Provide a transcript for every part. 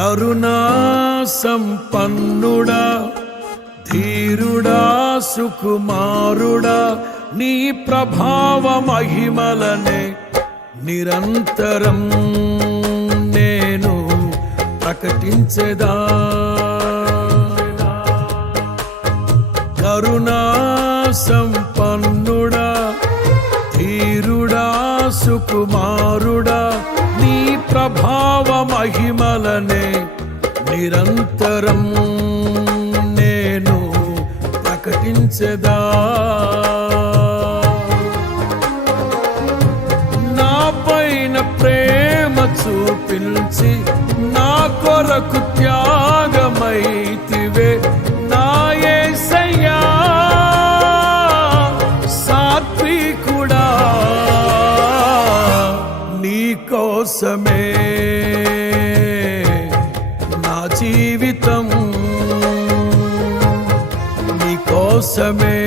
కరుణా సంపన్నుడా, ధీరుడా, సుకుమారుడా, నీ ప్రభావ మహిమలనే నిరంతరం నేను ప్రకటించెదా. కరుణా సంపన్నుడా, ధీరుడా, సుకుమారుడా, నీ ప్రభావ మహిమలనే నిరంతరం నేను ప్రకటించెదా. నా పైన ప్రేమ చూపించి నా కొరకు త్యాగమైతివే నా యేసయ్యా. సాత్వికుడా, నీ కోసమే నా జీవితం, నీ కోసమే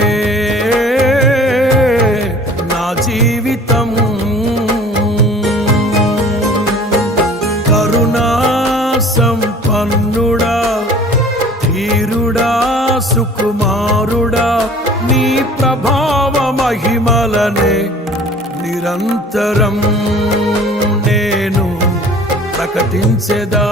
నా జీవితం. కరుణా సంపన్నుడా, ధీరుడా, సుకుమారుడా, నీ ప్రభావ మహిమలనే నిరంతరం నేను ప్రకటించెదా.